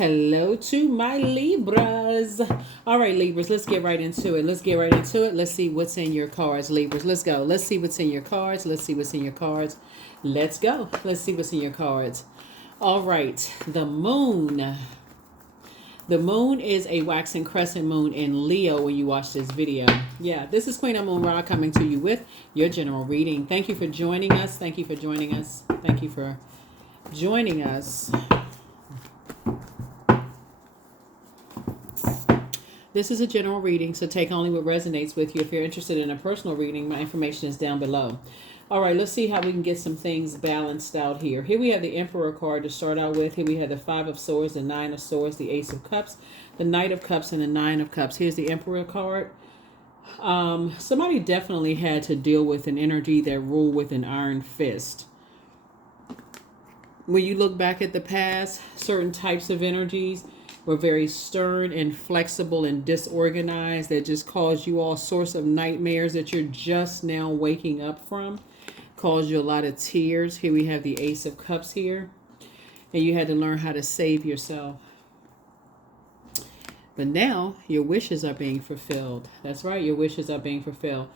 Hello to my Libras. All right, Libras, let's get right into it. Let's see what's in your cards, Libras. Let's go. Let's see what's in your cards. Let's go. Let's see what's in your cards. All right, the moon. The moon is a waxing crescent moon in Leo when you watch this video. Yeah, this is Queen Amun Ra coming to you with your general reading. Thank you for joining us. This is a general reading, so take only what resonates with you. If you're interested in a personal reading, my information is down below. All right, let's see how we can get some things balanced out here. Here we have the Emperor card to start out with. Here we have the Five of Swords, the Nine of Swords, the Ace of Cups, the Knight of Cups, and the Nine of Cups. Here's the Emperor card. Somebody definitely had to deal with an energy that ruled with an iron fist. When you look back at the past, certain types of energies were very stern and flexible and disorganized that just caused you all sorts of nightmares that you're just now waking up from. Caused you a lot of tears. Here we have the Ace of Cups here. And you had to learn how to save yourself. But now your wishes are being fulfilled. That's right, your wishes are being fulfilled.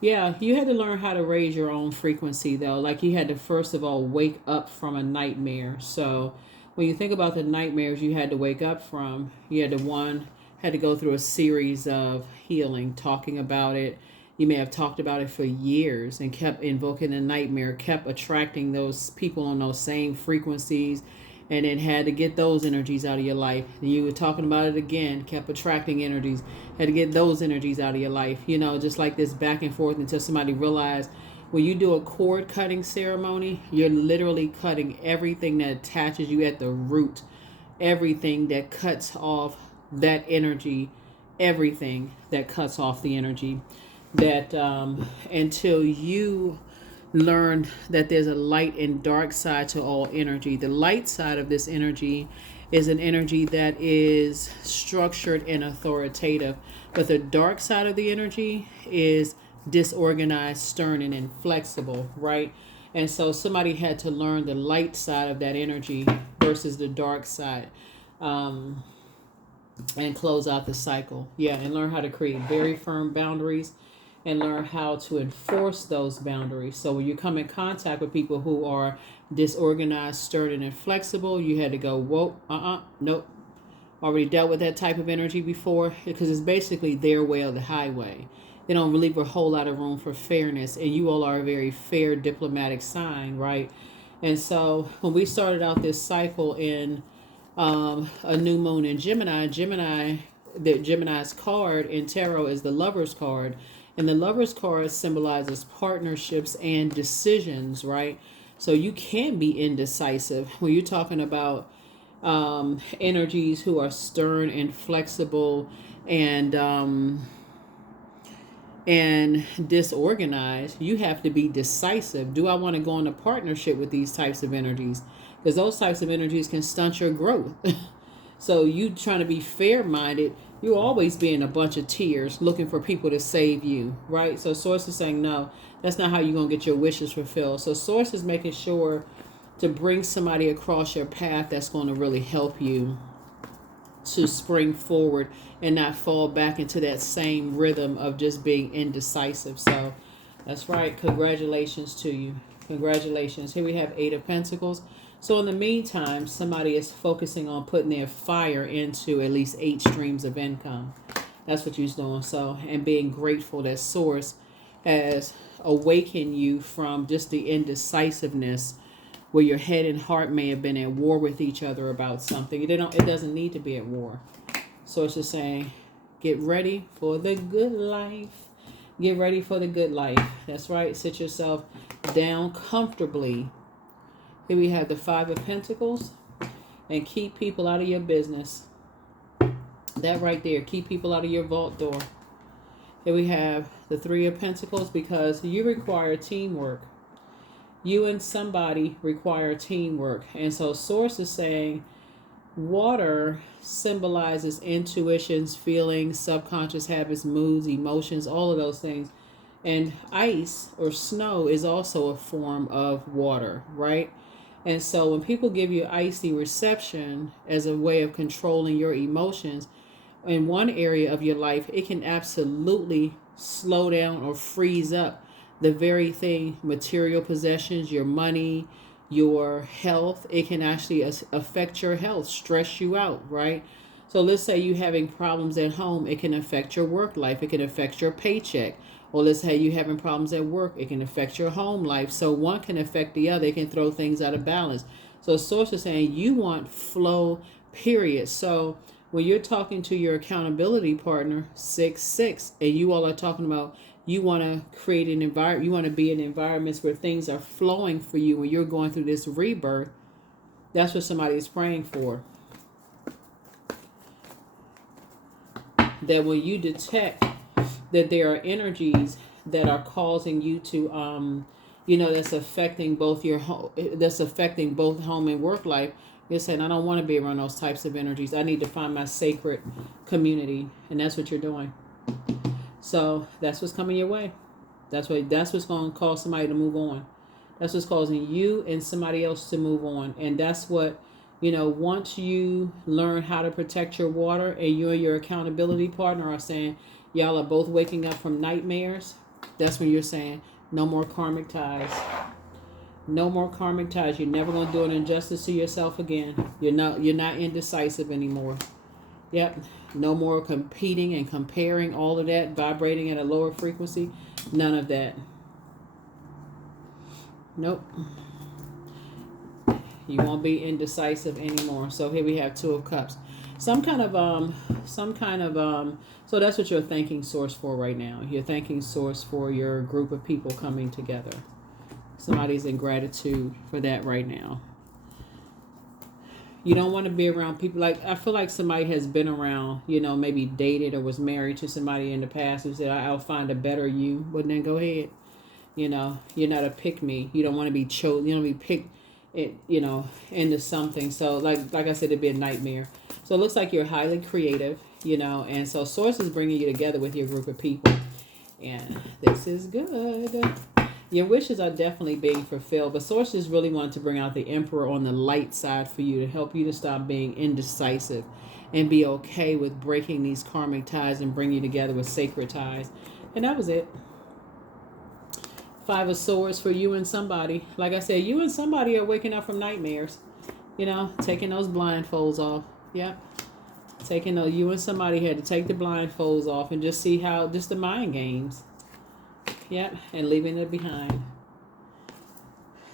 Yeah, you had to learn how to raise your own frequency though. Like you had to first of all wake up from a nightmare. So when you think about the nightmares you had to wake up from, you had to go through a series of healing, talking about it. You may have talked about it for years and kept invoking the nightmare, kept attracting those people on those same frequencies, and then had to get those energies out of your life. And you were talking about it again, kept attracting energies, had to get those energies out of your life. You know, just like this back and forth until somebody realized when you do a cord cutting ceremony, you're literally cutting everything that attaches you at the root, everything that cuts off that energy, everything that cuts off the energy. That until you learn that there's a light and dark side to all energy. The light side of this energy is an energy that is structured and authoritative, but the dark side of the energy is disorganized, stern, and inflexible, right? And so somebody had to learn the light side of that energy versus the dark side, and close out the cycle. Yeah, and learn how to create very firm boundaries and learn how to enforce those boundaries. So when you come in contact with people who are disorganized, stern, and inflexible, you had to go, whoa, nope. Already dealt with that type of energy before, because it's basically their way or the highway. They don't leave a whole lot of room for fairness, and you all are a very fair diplomatic sign, right? And so when we started out this cycle in a new moon in Gemini's card in tarot is the Lover's card. And the Lover's card symbolizes partnerships and decisions, right? So you can be indecisive when you're talking about energies who are stern and flexible and disorganized. You have to be decisive. Do I want to go into partnership with these types of energies? Because those types of energies can stunt your growth. So you trying to be fair-minded, you'll always be in a bunch of tears looking for people to save you, right? So Source is saying, no, that's not how you're going to get your wishes fulfilled. So Source is making sure to bring somebody across your path that's going to really help you to spring forward and not fall back into that same rhythm of just being indecisive. So that's right. Congratulations to you. Congratulations. Here we have Eight of Pentacles. So in the meantime, somebody is focusing on putting their fire into at least 8 streams of income. That's what you're doing. So, and being grateful that Source has awakened you from just the indecisiveness where your head and heart may have been at war with each other about something. It doesn't need to be at war. Source is saying, get ready for the good life. Get ready for the good life. That's right. Sit yourself down comfortably. Here we have the Five of Pentacles, and keep people out of your business. That right there, keep people out of your vault door. Here we have the Three of Pentacles, because you require teamwork. You and somebody require teamwork. And so Source is saying water symbolizes intuitions, feelings, subconscious habits, moods, emotions, all of those things. And ice or snow is also a form of water, right? And so when people give you icy reception as a way of controlling your emotions in one area of your life, it can absolutely slow down or freeze up the very thing, material possessions, your money, your health. It can actually affect your health, stress you out, right? So let's say you're having problems at home, it can affect your work life, it can affect your paycheck. Or let's say you're having problems at work, it can affect your home life. So one can affect the other, it can throw things out of balance. So source is saying you want flow, period. So when you're talking to your accountability partner, 6-6, and you all are talking about you want to create an environment, you want to be in environments where things are flowing for you when you're going through this rebirth, that's what somebody is praying for. That when you detect that there are energies that are causing you to, that's affecting both your home, that's affecting both home and work life, you're saying, I don't want to be around those types of energies. I need to find my sacred community. And that's what you're doing. So that's what's coming your way. That's what's going to cause somebody to move on. That's what's causing you and somebody else to move on. And that's what, once you learn how to protect your water and you and your accountability partner are saying, y'all are both waking up from nightmares, that's when you're saying, no more karmic ties. No more karmic ties. You're never going to do an injustice to yourself again. You're not indecisive anymore. Yep. No more competing and comparing, all of that, vibrating at a lower frequency. None of that. Nope. You won't be indecisive anymore. So here we have 2 of Cups. So that's what you're thanking source for right now. You're thanking source for your group of people coming together. Somebody's in gratitude for that right now. You don't want to be around people I feel like somebody has been around, maybe dated or was married to somebody in the past who said, I'll find a better you. But then go ahead. You're not a pick me. You don't want to be chosen. You don't want to be picked, into something. So like I said, it'd be a nightmare. So it looks like you're highly creative, and so source is bringing you together with your group of people. And this is good. Your wishes are definitely being fulfilled, but sources really want to bring out the Emperor on the light side for you to help you to stop being indecisive and be okay with breaking these karmic ties and bring you together with sacred ties. And that was it. 5 of Swords for you and somebody. Like I said, you and somebody are waking up from nightmares. Taking those blindfolds off. Yep. You and somebody had to take the blindfolds off and just see how, just the mind games. Yep, and leaving it behind.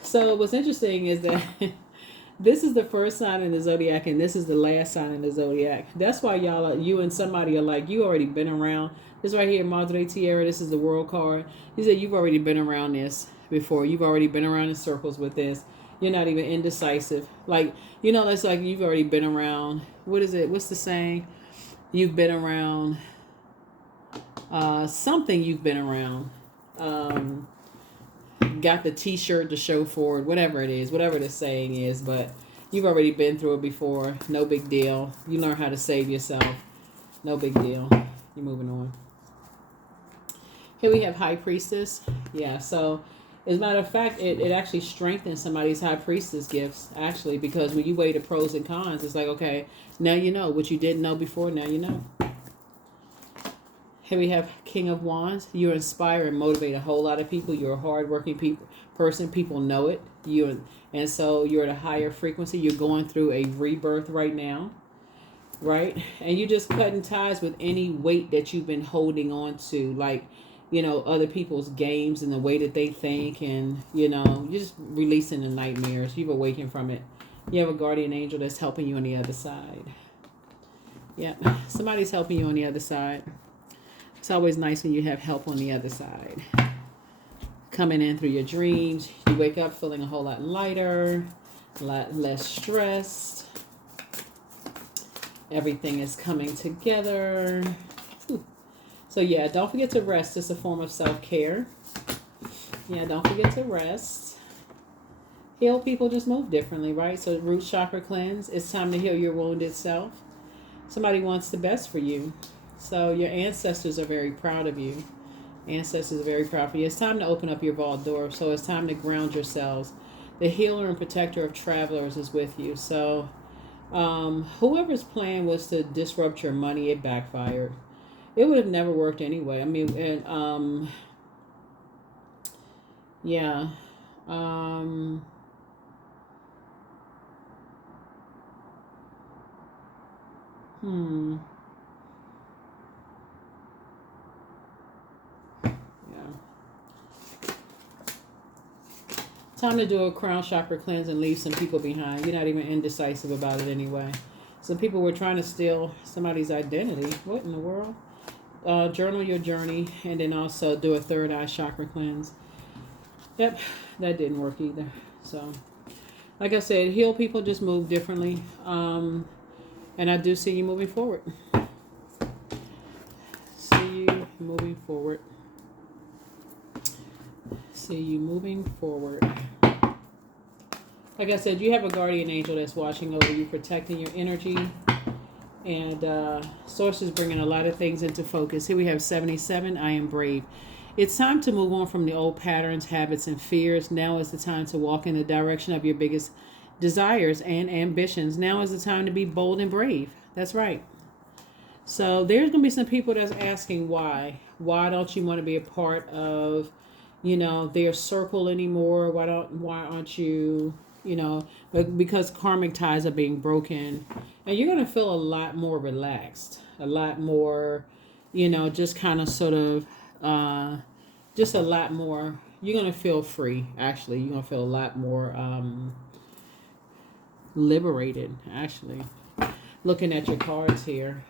So what's interesting is that this is the first sign in the zodiac and this is the last sign in the zodiac. That's why you and somebody are like, you already been around. This right here, Madre Tierra, this is the World card. He said you've already been around this before. You've already been around in circles with this. You're not even indecisive. That's like you've already been around. What is it? What's the saying? You've been around something you've been around. Got the t-shirt to show for it, whatever it is, whatever the saying is, but you've already been through it before. No big deal. You learn how to save yourself. No big deal. You're moving on. Here we have High Priestess. Yeah, so as a matter of fact, it actually strengthens somebody's High Priestess gifts, actually, because when you weigh the pros and cons, it's like, okay, now you know what you didn't know before, now you know. Here we have King of Wands. You inspire and motivate a whole lot of people. You're a hardworking person. People know it. And so you're at a higher frequency. You're going through a rebirth right now, right? And you're just cutting ties with any weight that you've been holding on to, like, other people's games and the way that they think. And, you're just releasing the nightmares. You've awakened from it. You have a guardian angel that's helping you on the other side. Yeah, somebody's helping you on the other side. It's always nice when you have help on the other side. Coming in through your dreams. You wake up feeling a whole lot lighter, a lot less stressed. Everything is coming together. So yeah, don't forget to rest. It's a form of self-care. Yeah, don't forget to rest. Heal people just move differently, right? So root chakra cleanse. It's time to heal your wounded self. Somebody wants the best for you. So your ancestors are very proud of you. Ancestors are very proud of you. It's time to open up your vault door. So it's time to ground yourselves. The healer and protector of travelers is with you. So whoever's plan was to disrupt your money, it backfired. It would have never worked anyway. I mean, and yeah. Um, hmm. Yeah. Time to do a crown chakra cleanse and leave some people behind. You're not even indecisive about it anyway. Some people were trying to steal somebody's identity. What in the world? Journal your journey, and then also do a third eye chakra cleanse. Yep, that didn't work either. So, like I said, heal people just move differently. And I do see you moving forward. See you moving forward. See you moving forward. Like I said, you have a guardian angel that's watching over you, protecting your energy. And Source is bringing a lot of things into focus. Here we have 77, I am brave. It's time to move on from the old patterns, habits, and fears. Now is the time to walk in the direction of your biggest desires and ambitions. Now is the time to be bold and brave. That's right. So there's going to be some people that's asking why. Why don't you want to be a part of, their circle anymore? Why aren't you, but because karmic ties are being broken. And you're going to feel a lot more relaxed, a lot more, just kind of sort of, just a lot more. You're going to feel free, actually. You're going to feel a lot more liberated, actually. Looking at your cards here.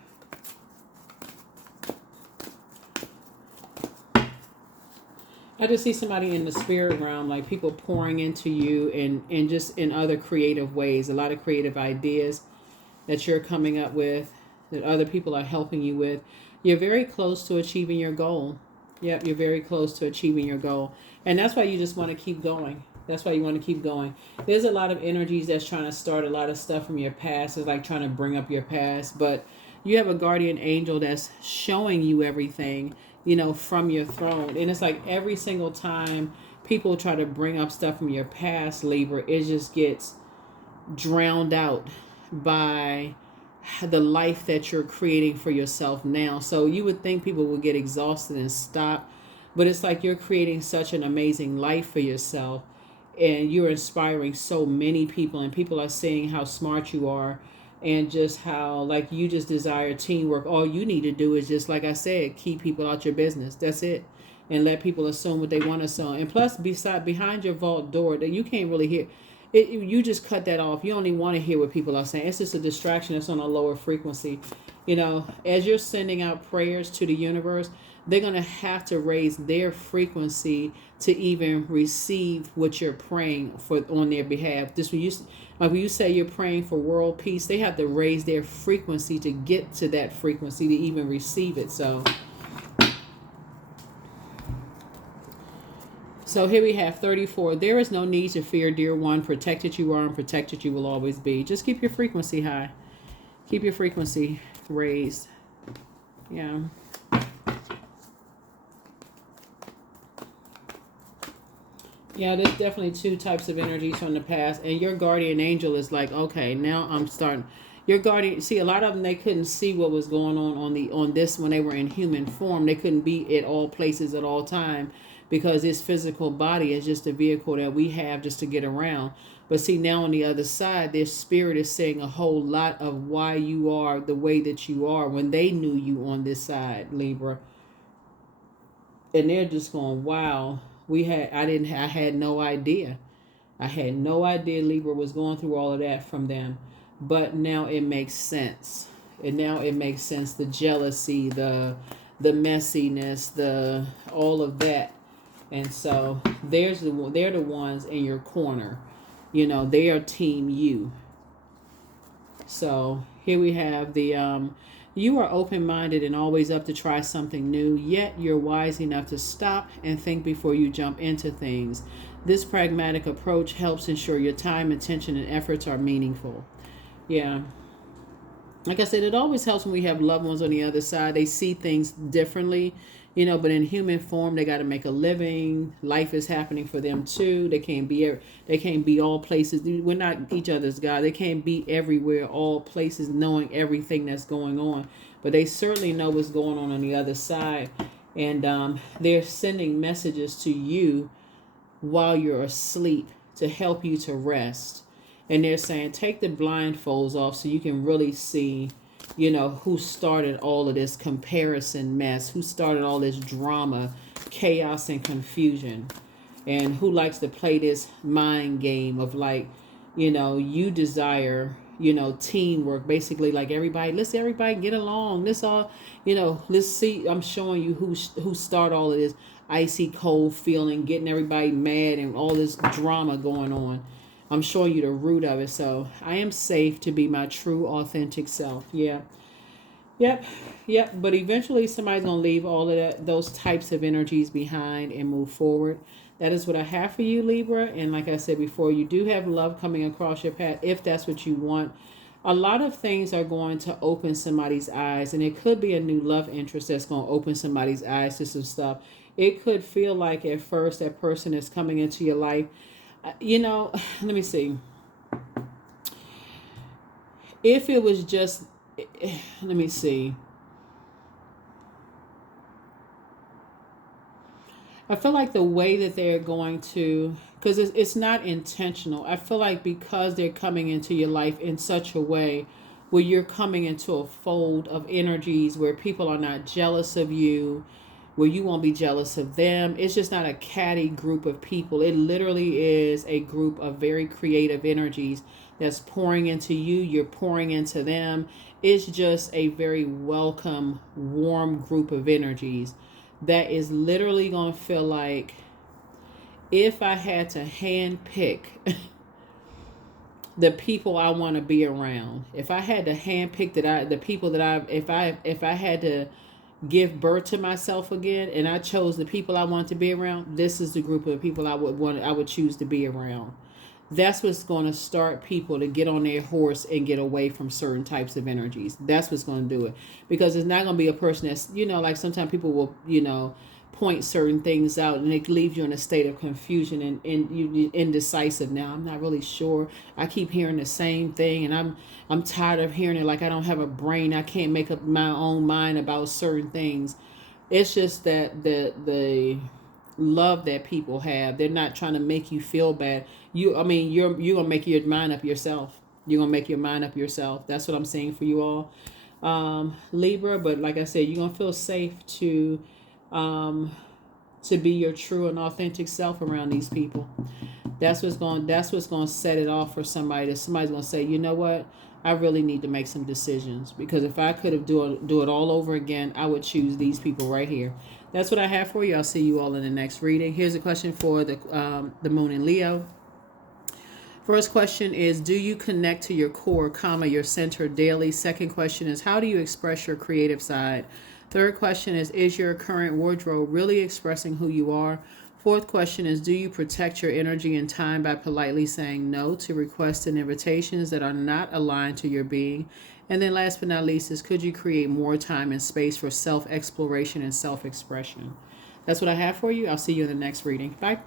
I just see somebody in the spirit realm, like people pouring into you and just in other creative ways. A lot of creative ideas that you're coming up with, that other people are helping you with. You're very close to achieving your goal. Yep, you're very close to achieving your goal. And that's why you just want to keep going. That's why you want to keep going. There's a lot of energies that's trying to start a lot of stuff from your past. It's like trying to bring up your past. But you have a guardian angel that's showing you everything, from your throne. And it's like every single time people try to bring up stuff from your past, Libra, it just gets drowned out by the life that you're creating for yourself now. So you would think people would get exhausted and stop, but it's like you're creating such an amazing life for yourself, and you're inspiring so many people, and people are seeing how smart you are and just how like you just desire teamwork. All you need to do is just, like I said, keep people out your business. That's it. And let people assume what they want to assume. And plus, behind your vault door, that you can't really hear it, you just cut that off. You only want to hear what people are saying. It's just a distraction that's on a lower frequency. As you're sending out prayers to the universe, they're going to have to raise their frequency to even receive what you're praying for on their behalf. This when you say you're praying for world peace, they have to raise their frequency to get to that frequency to even receive it. So here we have 34. There is no need to fear, dear one. Protected you are and protected you will always be. Just keep your frequency high. Keep your frequency raised. Yeah. Yeah, there's definitely two types of energies from the past. And your guardian angel is like, okay, now I'm starting. Your guardian, see, a lot of them, they couldn't see what was going on this when they were in human form. They couldn't be at all places at all time because this physical body is just a vehicle that we have just to get around. But see, now on the other side, their spirit is saying a whole lot of why you are the way that you are when they knew you on this side, Libra. And they're just going, wow. I had no idea. I had no idea Libra was going through all of that from them. But now it makes sense. And now it makes sense. The jealousy, the messiness, all of that. And so they're the ones in your corner. They are team you. So here we have the you are open-minded and always up to try something new, yet you're wise enough to stop and think before you jump into things. This pragmatic approach helps ensure your time, attention, and efforts are meaningful. Yeah. Like I said, it always helps when we have loved ones on the other side. They see things differently. but in human form, they got to make a living. Life is happening for them too. They can't be all places. We're not each other's God. They can't be everywhere, all places, knowing everything that's going on. But they certainly know what's going on the other side. And they're sending messages to you while you're asleep to help you to rest. And they're saying, take the blindfolds off so you can really see, who started all of this comparison mess, who started all this drama, chaos, and confusion, and who likes to play this mind game of like, you desire, teamwork, basically, like everybody get along. Let's all, let's see. I'm showing you who started all of this icy cold feeling, getting everybody mad and all this drama going on. I'm showing you the root of it. So I am safe to be my true, authentic self. Yeah. Yep. But eventually somebody's going to leave all of those types of energies behind and move forward. That is what I have for you, Libra. And like I said before, you do have love coming across your path if that's what you want. A lot of things are going to open somebody's eyes, and it could be a new love interest that's going to open somebody's eyes to some stuff. It could feel like at first that person is coming into your life. Let me see. If it was just, let me see. I feel like the way that they're going to, because it's not intentional. I feel like because they're coming into your life in such a way where you're coming into a fold of energies where people are not jealous of you, where you won't be jealous of them. It's just not a catty group of people. It literally is a group of very creative energies that's pouring into you. You're pouring into them. It's just a very welcome, warm group of energies that is literally going to feel like, if I had to hand pick the people I want to be around, if I had to hand pick the people that if I had to give birth to myself again and I chose the people I want to be around, this is the group of people I would choose to be around. That's what's going to start people to get on their horse and get away from certain types of energies. That's what's going to do it. Because it's not going to be a person that's, like sometimes people will, point certain things out and it leaves you in a state of confusion and you indecisive. Now, I'm not really sure. I keep hearing the same thing and I'm tired of hearing it. Like I don't have a brain. I can't make up my own mind about certain things. It's just that the love that people have, they're not trying to make you feel bad. You're gonna make your mind up yourself. You're gonna make your mind up yourself. That's what I'm saying for you all, Libra. But like I said, you're gonna feel safe to be your true and authentic self around these people. That's what's going to set it off for somebody. That somebody's going to say, you know what, I really need to make some decisions, because if I could have do it all over again, I would choose these people right here. That's what I have for you. I'll see you all in the next reading. Here's a question for the moon in Leo. First question is, do you connect to your core, your center daily? Second question is, how do you express your creative side? Third question is your current wardrobe really expressing who you are? Fourth question is, do you protect your energy and time by politely saying no to requests and invitations that are not aligned to your being? And then last but not least is, could you create more time and space for self-exploration and self-expression? That's what I have for you. I'll see you in the next reading. Bye.